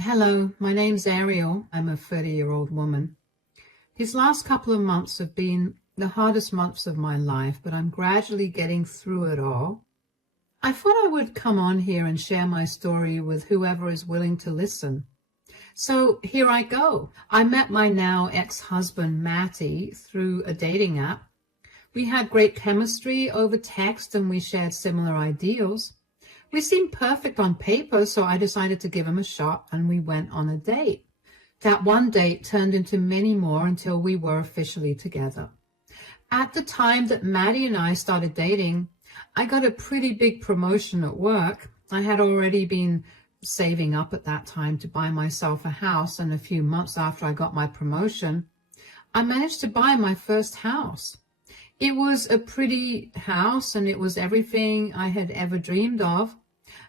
Hello, my name's Ariel. I'm a 30-year-old woman. These last couple of months have been the hardest months of my life, but I'm gradually getting through it all. I thought I would come on here and share my story with whoever is willing to listen. So here I go. I met my now ex-husband, Matty, through a dating app. We had great chemistry over text and we shared similar ideals. We seemed perfect on paper, so I decided to give him a shot and we went on a date. That one date turned into many more until we were officially together. At the time that Maddie and I started dating, I got a pretty big promotion at work. I had already been saving up at that time to buy myself a house, and a few months after I got my promotion, I managed to buy my first house. It was a pretty house and it was everything I had ever dreamed of.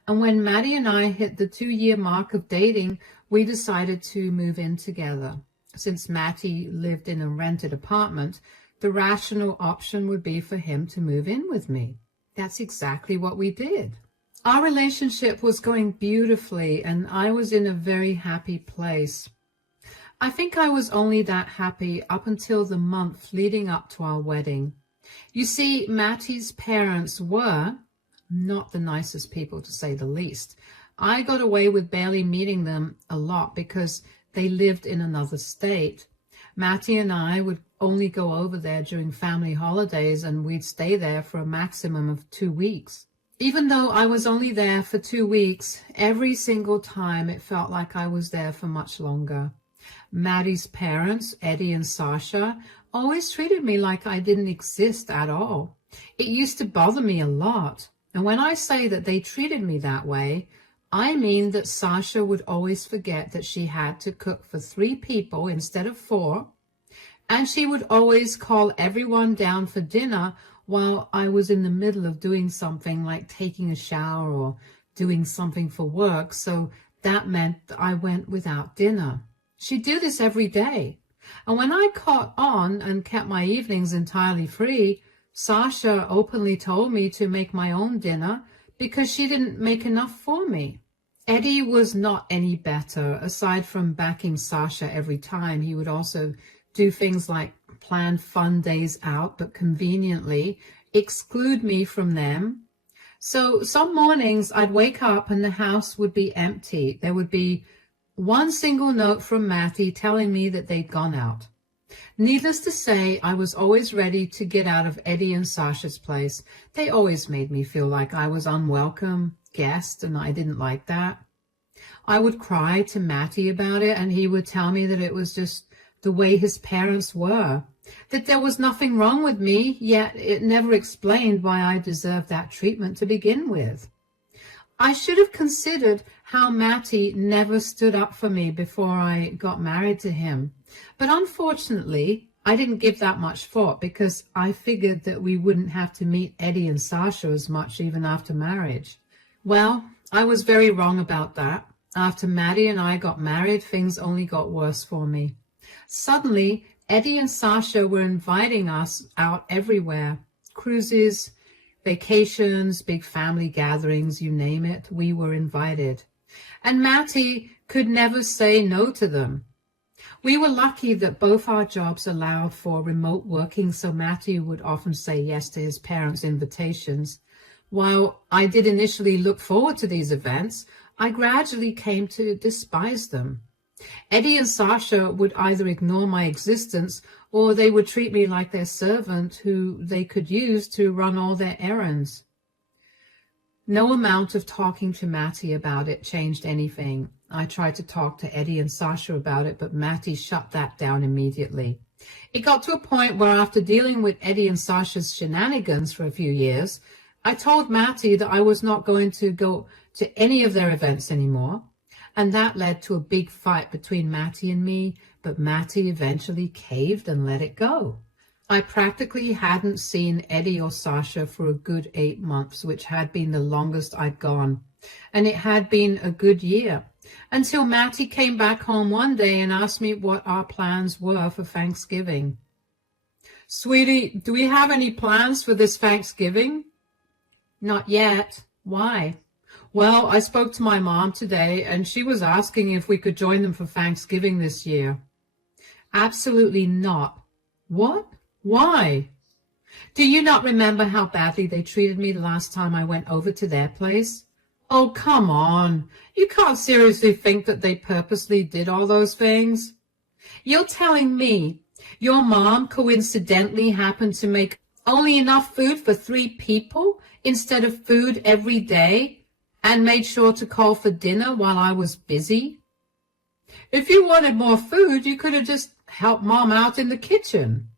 And when Maddie and I hit the 2-year mark of dating, we decided to move in together. Since Matty lived in a rented apartment, the rational option would be for him to move in with me. That's exactly what we did. Our relationship was going beautifully and I was in a very happy place. I think I was only that happy up until the month leading up to our wedding. You see, Matty's parents were not the nicest people, to say the least. I got away with barely meeting them a lot because they lived in another state. Matty and I would only go over there during family holidays and we'd stay there for a maximum of 2 weeks. Even though I was only there for 2 weeks, every single time it felt like I was there for much longer. Maddie's parents, Eddie and Sasha, always treated me like I didn't exist at all. It used to bother me a lot. And when I say that they treated me that way, I mean that Sasha would always forget that she had to cook for 3 people instead of 4. And she would always call everyone down for dinner while I was in the middle of doing something like taking a shower or doing something for work. So that meant that I went without dinner. She'd do this every day. And when I caught on and kept my evenings entirely free, Sasha openly told me to make my own dinner because she didn't make enough for me. Eddie was not any better. Aside from backing Sasha every time, he would also do things like plan fun days out, but conveniently exclude me from them. So some mornings I'd wake up and the house would be empty. There would be one single note from Matty telling me that they'd gone out. Needless to say, I was always ready to get out of Eddie and Sasha's place. They always made me feel like I was unwelcome guest, and I didn't like that. I would cry to Matty about it, and he would tell me that it was just the way his parents were, that there was nothing wrong with me, yet it never explained why I deserved that treatment to begin with. I should have considered how Matty never stood up for me before I got married to him. But unfortunately, I didn't give that much thought because I figured that we wouldn't have to meet Eddie and Sasha as much even after marriage. Well, I was very wrong about that. After Matty and I got married, things only got worse for me. Suddenly, Eddie and Sasha were inviting us out everywhere. Cruises, vacations, big family gatherings, you name it, we were invited. And Matty could never say no to them. We were lucky that both our jobs allowed for remote working, so Matty would often say yes to his parents' invitations. While I did initially look forward to these events, I gradually came to despise them. Eddie and Sasha would either ignore my existence or they would treat me like their servant who they could use to run all their errands. No amount of talking to Matty about it changed anything. I tried to talk to Eddie and Sasha about it, but Matty shut that down immediately. It got to a point where after dealing with Eddie and Sasha's shenanigans for a few years, I told Matty that I was not going to go to any of their events anymore. And that led to a big fight between Matty and me, but Matty eventually caved and let it go. I practically hadn't seen Eddie or Sasha for a good 8 months, which had been the longest I'd gone. And it had been a good year, until Matty came back home one day and asked me what our plans were for Thanksgiving. "Sweetie, do we have any plans for this Thanksgiving?" "Not yet." "Why?" Well, I spoke to my mom today, and she was asking if we could join them for Thanksgiving this year. Absolutely not. What? Why? Do you not remember how badly they treated me the last time I went over to their place? Oh, come on. You can't seriously think that they purposely did all those things? You're telling me your mom coincidentally happened to make only enough food for 3 people instead of food every day and made sure to call for dinner while I was busy? If you wanted more food, you could have just helped Mom out in the kitchen.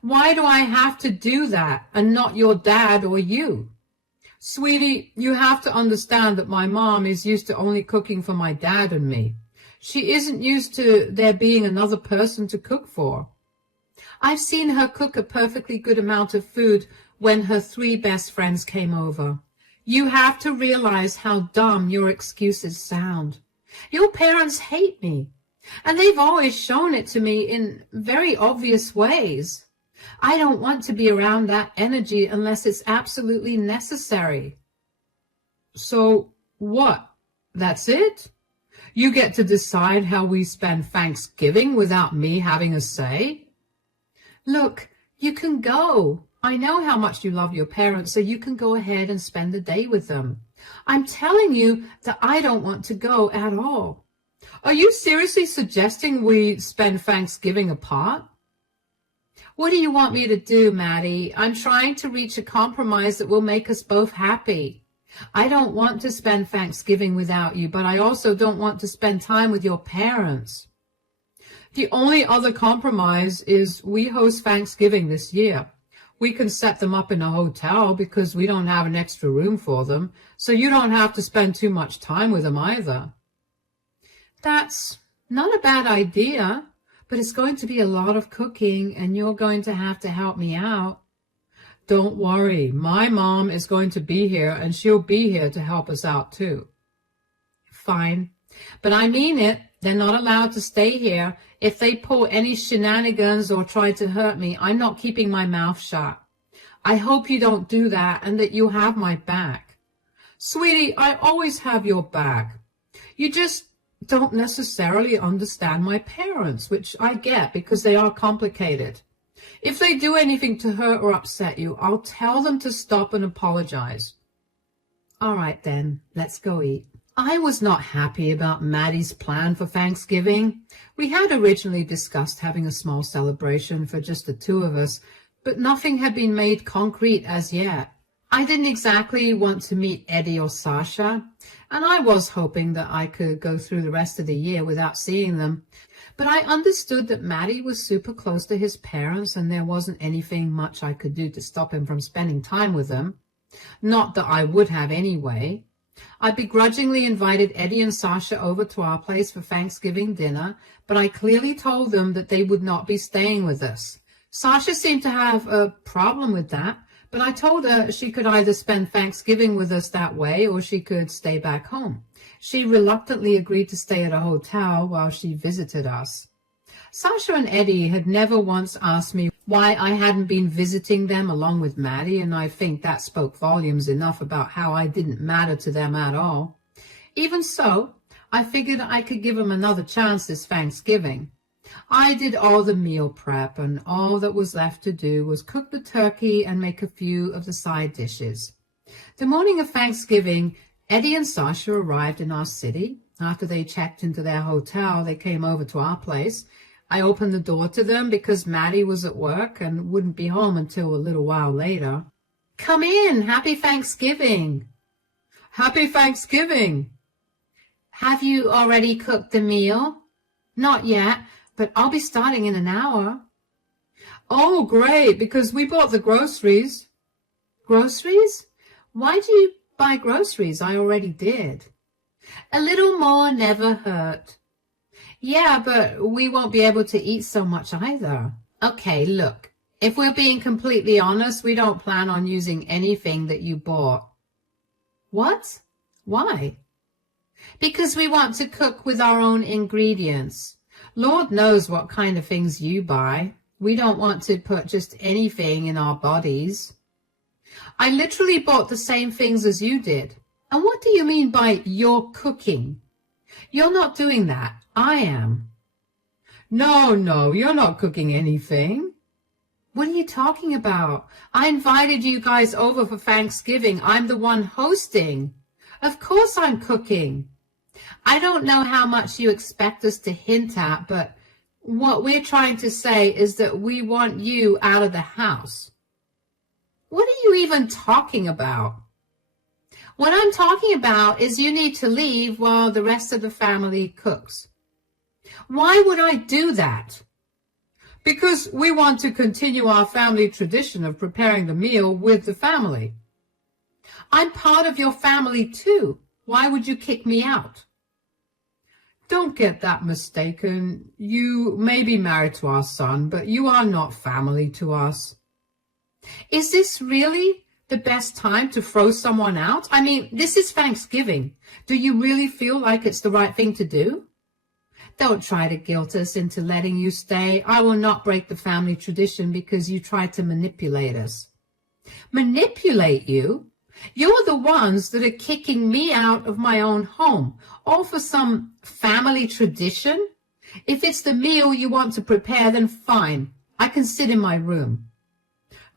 Why do I have to do that and not your dad or you? Sweetie, you have to understand that my mom is used to only cooking for my dad and me. She isn't used to there being another person to cook for. I've seen her cook a perfectly good amount of food when her 3 best friends came over. You have to realize how dumb your excuses sound. Your parents hate me, and they've always shown it to me in very obvious ways. I don't want to be around that energy unless it's absolutely necessary. So what? That's it? You get to decide how we spend Thanksgiving without me having a say? Look, you can go. I know how much you love your parents, so you can go ahead and spend the day with them. I'm telling you that I don't want to go at all. Are you seriously suggesting we spend Thanksgiving apart? What do you want me to do, Maddie? I'm trying to reach a compromise that will make us both happy. I don't want to spend Thanksgiving without you, but I also don't want to spend time with your parents. The only other compromise is we host Thanksgiving this year. We can set them up in a hotel because we don't have an extra room for them, so you don't have to spend too much time with them either. That's not a bad idea, but it's going to be a lot of cooking, and you're going to have to help me out. Don't worry, my mom is going to be here, and she'll be here to help us out too. Fine, but I mean it. They're not allowed to stay here. If they pull any shenanigans or try to hurt me, I'm not keeping my mouth shut. I hope you don't do that and that you have my back. Sweetie, I always have your back. You just don't necessarily understand my parents, which I get because they are complicated. If they do anything to hurt or upset you, I'll tell them to stop and apologize. All right then, let's go eat. I was not happy about Maddie's plan for Thanksgiving. We had originally discussed having a small celebration for just the 2 of us, but nothing had been made concrete as yet. I didn't exactly want to meet Eddie or Sasha, and I was hoping that I could go through the rest of the year without seeing them. But I understood that Maddie was super close to his parents, and there wasn't anything much I could do to stop him from spending time with them. Not that I would have anyway. I begrudgingly invited Eddie and Sasha over to our place for Thanksgiving dinner, but I clearly told them that they would not be staying with us. Sasha seemed to have a problem with that, but I told her she could either spend Thanksgiving with us that way or she could stay back home. She reluctantly agreed to stay at a hotel while she visited us. Sasha and Eddie had never once asked me why I hadn't been visiting them along with Maddie, and I think that spoke volumes enough about how I didn't matter to them at all. Even so, I figured I could give them another chance this Thanksgiving. I did all the meal prep, and all that was left to do was cook the turkey and make a few of the side dishes. The morning of Thanksgiving, Eddie and Sasha arrived in our city. After they checked into their hotel, they came over to our place. I opened the door to them because Maddie was at work and wouldn't be home until a little while later. Come in. Happy Thanksgiving. Happy Thanksgiving. Have you already cooked the meal? Not yet, but I'll be starting in an hour. Oh, great, because we bought the groceries. Groceries? Why do you buy groceries? I already did. A little more never hurt. Yeah, but we won't be able to eat so much either. Okay, look, if we're being completely honest, we don't plan on using anything that you bought. What? Why? Because we want to cook with our own ingredients. Lord knows what kind of things you buy. We don't want to put just anything in our bodies. I literally bought the same things as you did. And what do you mean by you're cooking? You're not doing that. I am. No, you're not cooking anything. What are you talking about? I invited you guys over for Thanksgiving. I'm the one hosting. Of course I'm cooking. I don't know how much you expect us to hint at, but what we're trying to say is that we want you out of the house. What are you even talking about? What I'm talking about is you need to leave while the rest of the family cooks. Why would I do that? Because we want to continue our family tradition of preparing the meal with the family. I'm part of your family too. Why would you kick me out? Don't get that mistaken. You may be married to our son, but you are not family to us. Is this really the best time to throw someone out? I mean, this is Thanksgiving. Do you really feel like it's the right thing to do? Don't try to guilt us into letting you stay. I will not break the family tradition because you tried to manipulate us. Manipulate you? You're the ones that are kicking me out of my own home, all for some family tradition. If it's the meal you want to prepare, then fine. I can sit in my room.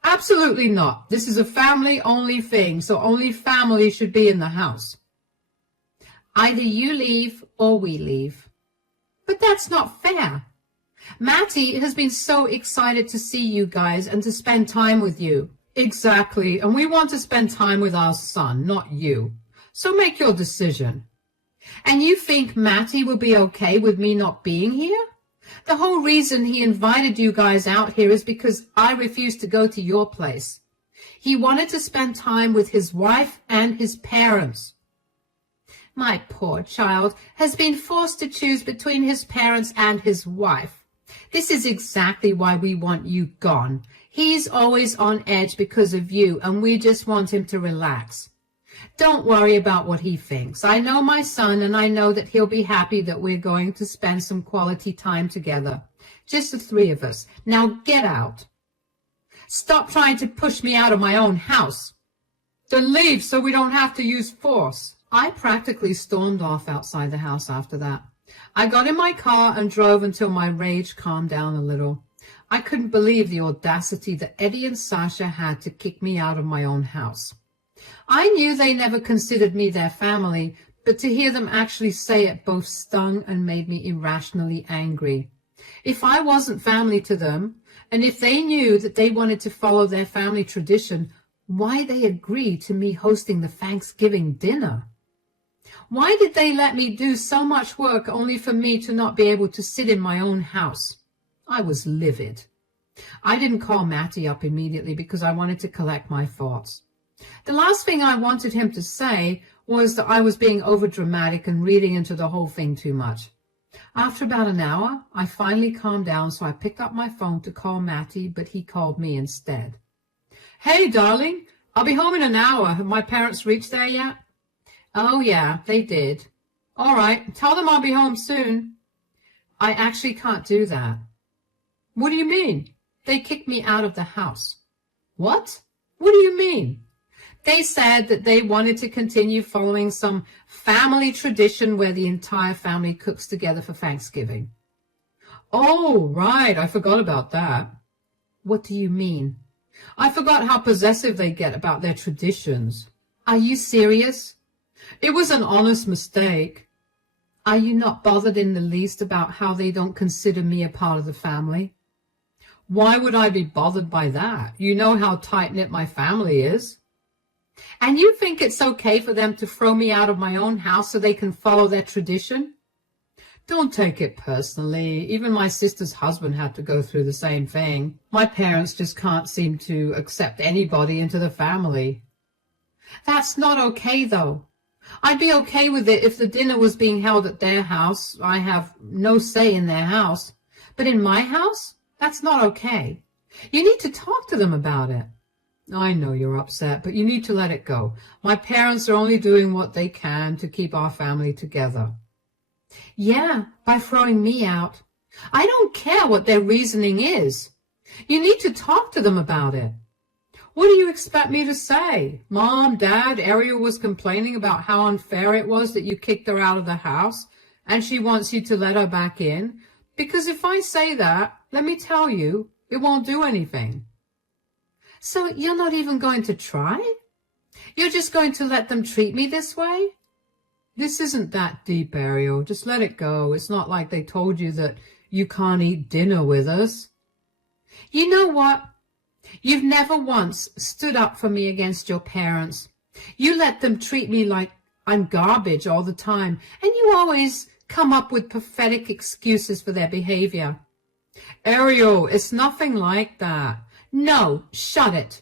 Absolutely not. This is a family-only thing, so only family should be in the house. Either you leave or we leave. But that's not fair. Matty has been so excited to see you guys and to spend time with you. Exactly, and we want to spend time with our son, not you. So make your decision. And you think Matty will be okay with me not being here? The whole reason he invited you guys out here is because I refused to go to your place. He wanted to spend time with his wife and his parents. My poor child has been forced to choose between his parents and his wife. This is exactly why we want you gone. He's always on edge because of you, and we just want him to relax. Don't worry about what he thinks. I know my son, and I know that he'll be happy that we're going to spend some quality time together. Just the three of us. Now get out. Stop trying to push me out of my own house. Then leave so we don't have to use force. I practically stormed off outside the house after that. I got in my car and drove until my rage calmed down a little. I couldn't believe the audacity that Eddie and Sasha had to kick me out of my own house. I knew they never considered me their family, but to hear them actually say it both stung and made me irrationally angry. If I wasn't family to them, and if they knew that they wanted to follow their family tradition, why they agree to me hosting the Thanksgiving dinner? Why did they let me do so much work only for me to not be able to sit in my own house? I was livid. I didn't call Matty up immediately because I wanted to collect my thoughts. The last thing I wanted him to say was that I was being overdramatic and reading into the whole thing too much. After about an hour, I finally calmed down, so I picked up my phone to call Matty, but he called me instead. Hey, darling, I'll be home in an hour. Have my parents reached there yet? Oh, yeah, they did. All right, tell them I'll be home soon. I actually can't do that. What do you mean? They kicked me out of the house. What? What do you mean? They said that they wanted to continue following some family tradition where the entire family cooks together for Thanksgiving. Oh, right, I forgot about that. What do you mean? I forgot how possessive they get about their traditions. Are you serious? It was an honest mistake. Are you not bothered in the least about how they don't consider me a part of the family? Why would I be bothered by that? You know how tight-knit my family is. And you think it's okay for them to throw me out of my own house so they can follow their tradition? Don't take it personally. Even my sister's husband had to go through the same thing. My parents just can't seem to accept anybody into the family. That's not okay, though. I'd be okay with it if the dinner was being held at their house. I have no say in their house. But in my house, that's not okay. You need to talk to them about it. I know you're upset, but you need to let it go. My parents are only doing what they can to keep our family together. Yeah, by throwing me out. I don't care what their reasoning is. You need to talk to them about it. What do you expect me to say? Mom, Dad, Ariel was complaining about how unfair it was that you kicked her out of the house, and she wants you to let her back in. Because if I say that, let me tell you, it won't do anything. So you're not even going to try? You're just going to let them treat me this way? This isn't that deep, Ariel. Just let it go. It's not like they told you that you can't eat dinner with us. You know what? You've never once stood up for me against your parents. You let them treat me like I'm garbage all the time, and you always come up with pathetic excuses for their behavior. Ariel, it's nothing like that. No, shut it.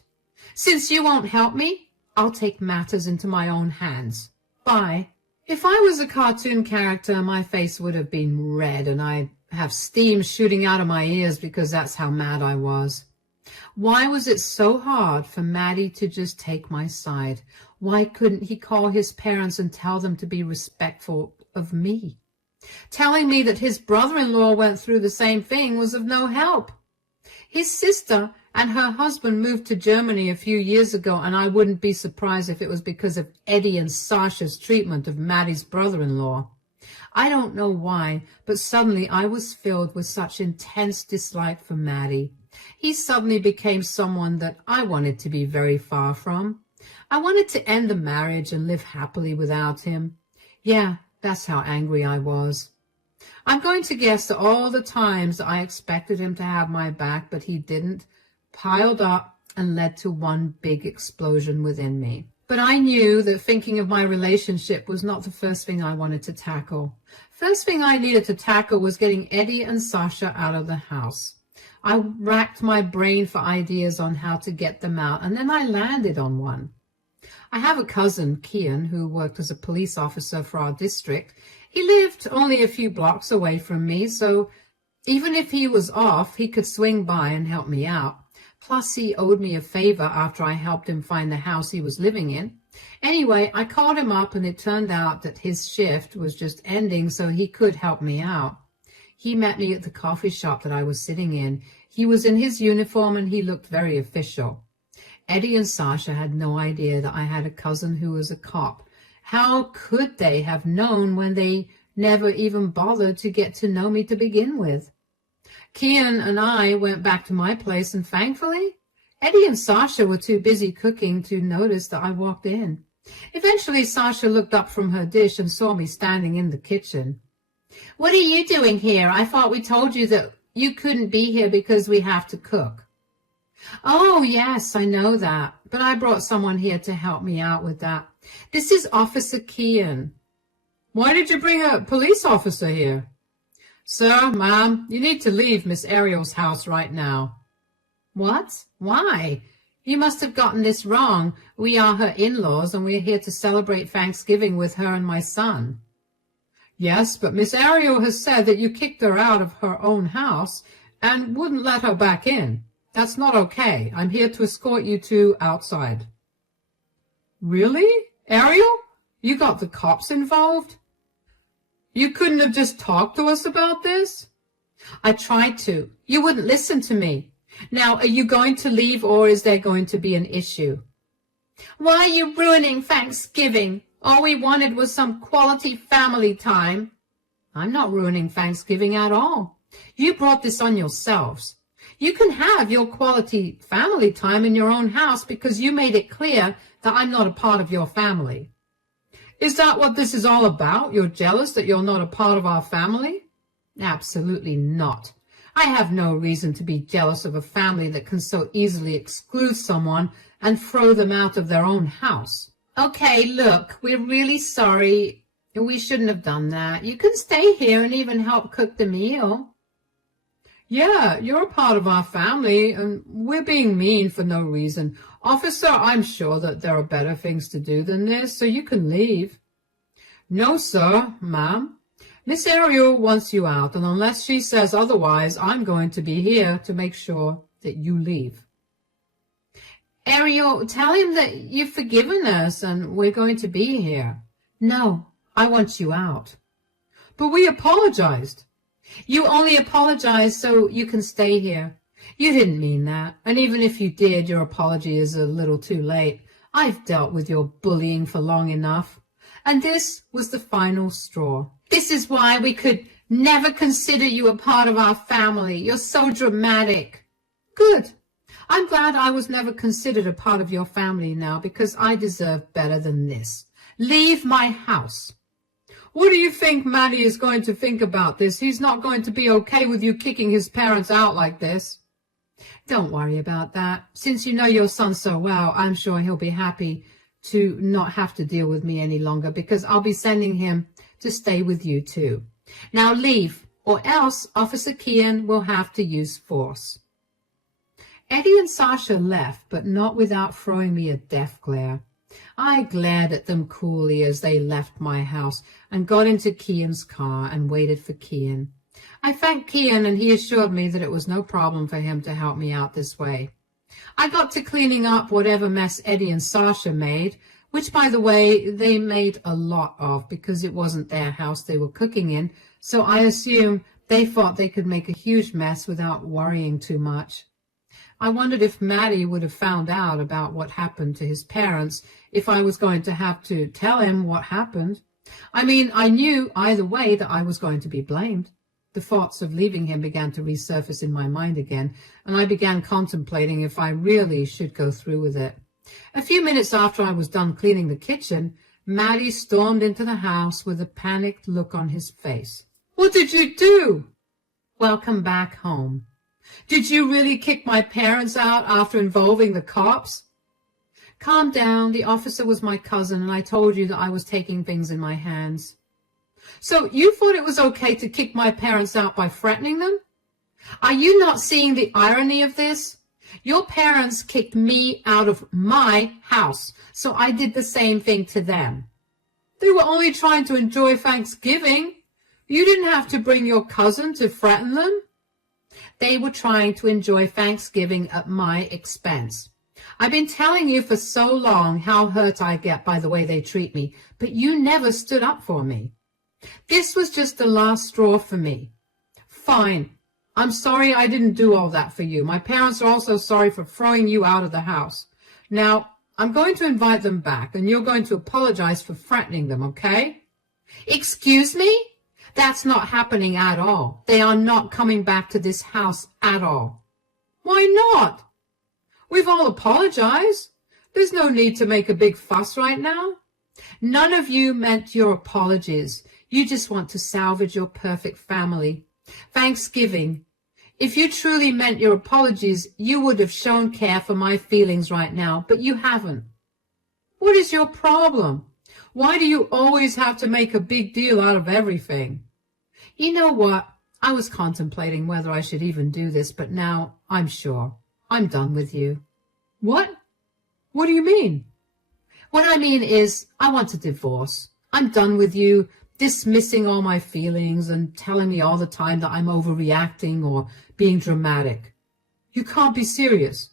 Since you won't help me, I'll take matters into my own hands. Bye. If I was a cartoon character, my face would have been red and I'd have steam shooting out of my ears because that's how mad I was. Why was it so hard for Maddie to just take my side? Why couldn't he call his parents and tell them to be respectful of me? Telling me that his brother-in-law went through the same thing was of no help. His sister and her husband moved to Germany a few years ago, and I wouldn't be surprised if it was because of Eddie and Sasha's treatment of Maddie's brother-in-law. I don't know why, but suddenly I was filled with such intense dislike for Maddie. He suddenly became someone that I wanted to be very far from. I wanted to end the marriage and live happily without him. Yeah, that's how angry I was. I'm going to guess that all the times I expected him to have my back, but he didn't, piled up and led to one big explosion within me. But I knew that thinking of my relationship was not the first thing I wanted to tackle. First thing I needed to tackle was getting Eddie and Sasha out of the house. I racked my brain for ideas on how to get them out, and then I landed on one. I have a cousin, Kian, who worked as a police officer for our district. He lived only a few blocks away from me, so even if he was off, he could swing by and help me out. Plus, he owed me a favor after I helped him find the house he was living in. Anyway, I called him up, and it turned out that his shift was just ending, so he could help me out. He met me at the coffee shop that I was sitting in. He was in his uniform, and he looked very official. Eddie and Sasha had no idea that I had a cousin who was a cop. How could they have known when they never even bothered to get to know me to begin with? Kian and I went back to my place, and thankfully, Eddie and Sasha were too busy cooking to notice that I walked in. Eventually, Sasha looked up from her dish and saw me standing in the kitchen. "What are you doing here? I thought we told you that you couldn't be here because we have to cook." "Oh, yes, I know that, but I brought someone here to help me out with that. This is Officer Kian." "Why did you bring a police officer here?" "Sir, ma'am, you need to leave Miss Ariel's house right now." "What? Why? You must have gotten this wrong. We are her in-laws, and we're here to celebrate Thanksgiving with her and my son." "Yes, but Miss Ariel has said that you kicked her out of her own house and wouldn't let her back in. That's not okay. I'm here to escort you two outside." "Really? Ariel? You got the cops involved? You couldn't have just talked to us about this?" "I tried to. You wouldn't listen to me. Now, are you going to leave, or is there going to be an issue?" "Why are you ruining Thanksgiving? All we wanted was some quality family time." "I'm not ruining Thanksgiving at all. You brought this on yourselves. You can have your quality family time in your own house because you made it clear that I'm not a part of your family." "Is that what this is all about? You're jealous that you're not a part of our family?" "Absolutely not. I have no reason to be jealous of a family that can so easily exclude someone and throw them out of their own house." "Okay, look, we're really sorry. We shouldn't have done that. You can stay here and even help cook the meal." "Yeah, you're a part of our family, and we're being mean for no reason. Officer, I'm sure that there are better things to do than this, so you can leave." "No, sir, ma'am. Miss Ariel wants you out, and unless she says otherwise, I'm going to be here to make sure that you leave." "Ariel, tell him that you've forgiven us and we're going to be here." "No, I want you out." "But we apologized." "You only apologize so you can stay here. You didn't mean that, and even if you did, your apology is a little too late. I've dealt with your bullying for long enough. And this was the final straw. This is why we could never consider you a part of our family. You're so dramatic. Good. I'm glad I was never considered a part of your family now, because I deserve better than this. Leave my house. What do you think Matty is going to think about this? He's not going to be okay with you kicking his parents out like this. Don't worry about that. Since you know your son so well, I'm sure he'll be happy to not have to deal with me any longer, because I'll be sending him to stay with you too. Now leave, or else Officer Kian will have to use force. Eddie and Sasha left, but not without throwing me a death glare. I glared at them coolly as they left my house and got into Kian's car and waited for Kian. I thanked Kian, and he assured me that it was no problem for him to help me out this way. I got to cleaning up whatever mess Eddie and Sasha made, which, by the way, they made a lot of because it wasn't their house they were cooking in, so I assume they thought they could make a huge mess without worrying too much. I wondered if Matty would have found out about what happened to his parents, if I was going to have to tell him what happened. I mean, I knew either way that I was going to be blamed. The thoughts of leaving him began to resurface in my mind again, and I began contemplating if I really should go through with it. A few minutes after I was done cleaning the kitchen, Matty stormed into the house with a panicked look on his face. What did you do? Welcome back home. Did you really kick my parents out after involving the cops? Calm down. The officer was my cousin, and I told you that I was taking things in my hands. So you thought it was okay to kick my parents out by threatening them? Are you not seeing the irony of this? Your parents kicked me out of my house, so I did the same thing to them. They were only trying to enjoy Thanksgiving. You didn't have to bring your cousin to threaten them. They were trying to enjoy Thanksgiving at my expense. I've been telling you for so long how hurt I get by the way they treat me, but you never stood up for me. This was just the last straw for me. Fine. I'm sorry I didn't do all that for you. My parents are also sorry for throwing you out of the house. Now, I'm going to invite them back, and you're going to apologize for threatening them, okay? Excuse me? That's not happening at all. They are not coming back to this house at all. Why not? We've all apologized. There's no need to make a big fuss right now. None of you meant your apologies. You just want to salvage your perfect family. Thanksgiving. If you truly meant your apologies, you would have shown care for my feelings right now, but you haven't. What is your problem? Why do you always have to make a big deal out of everything? You know what? I was contemplating whether I should even do this, but now I'm sure. I'm done with you. What? What do you mean? What I mean is, I want a divorce. I'm done with you dismissing all my feelings and telling me all the time that I'm overreacting or being dramatic. You can't be serious.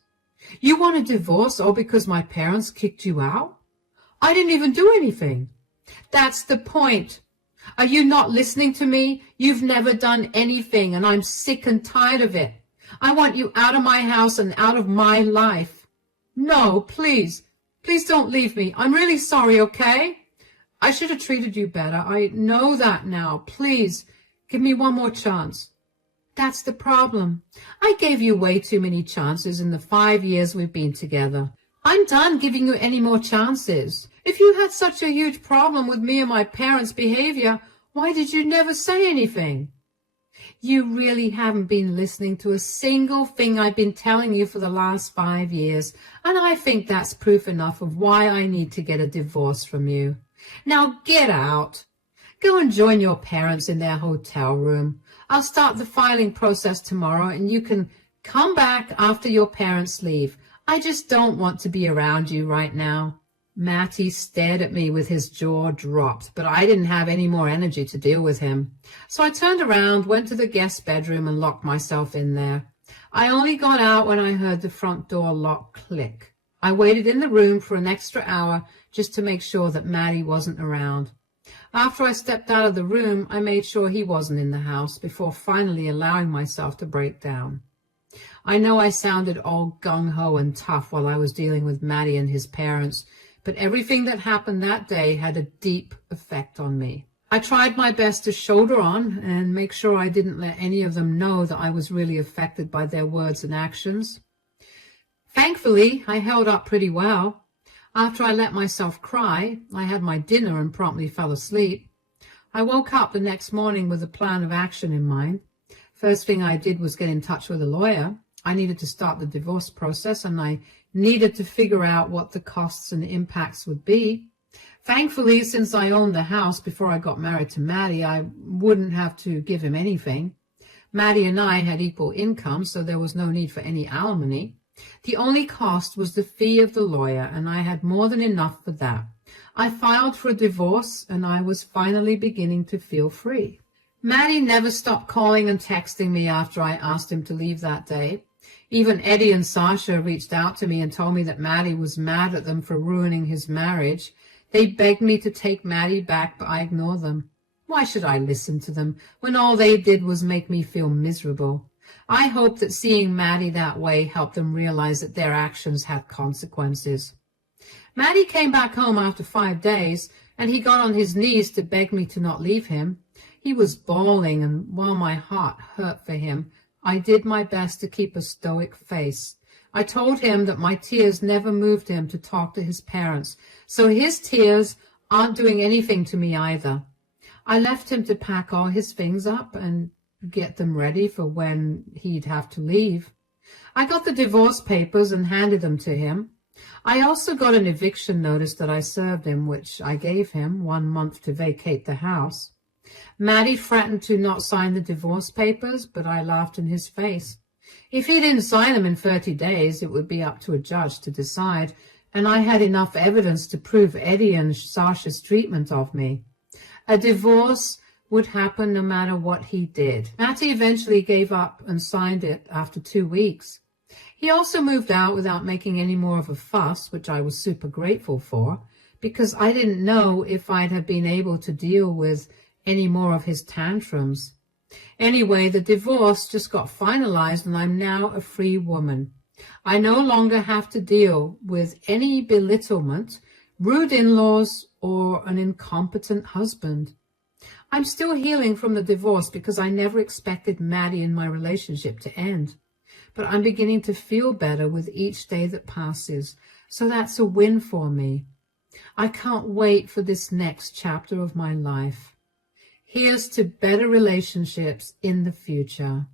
You want a divorce all because my parents kicked you out? I didn't even do anything. That's the point. Are you not listening to me? You've never done anything, and I'm sick and tired of it. I want you out of my house and out of my life. No, please. Please don't leave me. I'm really sorry, okay? I should have treated you better. I know that now. Please, give me one more chance. That's the problem. I gave you way too many chances in the 5 years we've been together. I'm done giving you any more chances. If you had such a huge problem with me and my parents' behavior, why did you never say anything? You really haven't been listening to a single thing I've been telling you for the last 5 years, and I think that's proof enough of why I need to get a divorce from you. Now get out. Go and join your parents in their hotel room. I'll start the filing process tomorrow, and you can come back after your parents leave. I just don't want to be around you right now. Matty stared at me with his jaw dropped, but I didn't have any more energy to deal with him. So I turned around, went to the guest bedroom, and locked myself in there. I only got out when I heard the front door lock click. I waited in the room for an extra hour just to make sure that Matty wasn't around. After I stepped out of the room, I made sure he wasn't in the house before finally allowing myself to break down. I know I sounded all gung-ho and tough while I was dealing with Matty and his parents, but everything that happened that day had a deep effect on me. I tried my best to shoulder on and make sure I didn't let any of them know that I was really affected by their words and actions. Thankfully, I held up pretty well. After I let myself cry, I had my dinner and promptly fell asleep. I woke up the next morning with a plan of action in mind. First thing I did was get in touch with a lawyer. I needed to start the divorce process, and I needed to figure out what the costs and impacts would be. Thankfully, since I owned the house before I got married to Matty, I wouldn't have to give him anything. Matty and I had equal income, so there was no need for any alimony. The only cost was the fee of the lawyer, and I had more than enough for that. I filed for a divorce, and I was finally beginning to feel free. Matty never stopped calling and texting me after I asked him to leave that day. Even Eddie and Sasha reached out to me and told me that Matty was mad at them for ruining his marriage. They begged me to take Matty back, but I ignored them. Why should I listen to them when all they did was make me feel miserable? I hope that seeing Matty that way helped them realize that their actions had consequences. Matty came back home after 5 days, and he got on his knees to beg me to not leave him. He was bawling, and while my heart hurt for him, I did my best to keep a stoic face. I told him that my tears never moved him to talk to his parents, so his tears aren't doing anything to me either. I left him to pack all his things up and get them ready for when he'd have to leave. I got the divorce papers and handed them to him. I also got an eviction notice that I served him, which I gave him 1 month to vacate the house. Matty threatened to not sign the divorce papers, but I laughed in his face. If he didn't sign them in 30 days, it would be up to a judge to decide, and I had enough evidence to prove Eddie and Sasha's treatment of me. A divorce would happen no matter what he did. Matty eventually gave up and signed it after 2 weeks. He also moved out without making any more of a fuss, which I was super grateful for, because I didn't know if I'd have been able to deal with any more of his tantrums. Anyway, the divorce just got finalized, and I'm now a free woman. I no longer have to deal with any belittlement, rude in-laws, or an incompetent husband. I'm still healing from the divorce because I never expected Matty and my relationship to end. But I'm beginning to feel better with each day that passes, so that's a win for me. I can't wait for this next chapter of my life. Here's to better relationships in the future.